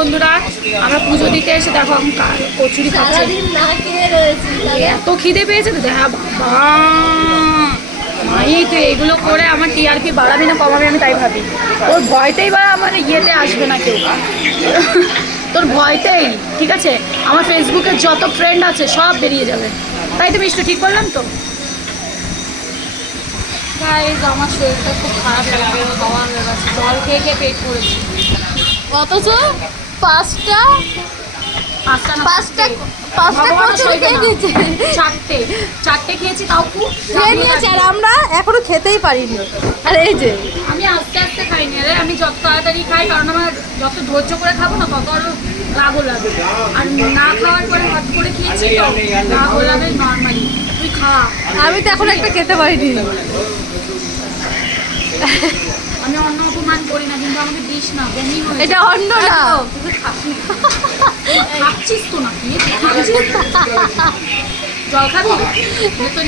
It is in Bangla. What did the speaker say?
বন্ধুরা, আমরা পুজো দিতে এসে দেখো আমি কচুরি খাচ্ছি। এত খিদে পেয়েছে তো, হ্যাঁ বাবা মাই তো এগুলো করে আমার টিআরপি বাড়াবি না কমাবি আমি তাই ভাবি। ওর ভয়তেই বা আমার ইয়েতে আসবে না কেউ, তোর ভয়তেই ঠিক আছে আমার ফেসবুকে যত ফ্রেন্ড আছে সব বেরিয়ে যাবে। তাই তো মিষ্টি ঠিক বললাম তো? গাইস আমার শরীরটা খুব খারাপ লাগে, খাওয়া হয়ে গেছে, জল খেয়ে খেয়ে পেট করেছি। অথচ পাঁচটা কচুরি খেয়ে দিয়েছে। চারটে খেয়েছি তাও খুব খেয়ে নিয়েছে আর আমরা এখনো খেতেই পারিনি। আর এই যে আমি আস্তে আস্তে খাইনি রে, আমি যত তাড়াতাড়ি খাই কারণ আমার যত ধৈর্য করে খাবো না তত আরো রাগও লাগে। আর না খাওয়ার পরে হাত করে খেয়েছি তো রাগও লাগে নর্মালি। তুই খা। আমি তো এখন একটা খেতে পারিনি। আমি অন্য অপমান করি না কিন্তু আমাকে দিস না, বমি হয়ে এটা অন্য না, খাচ্ছিস তো নাকি? জল খাবি?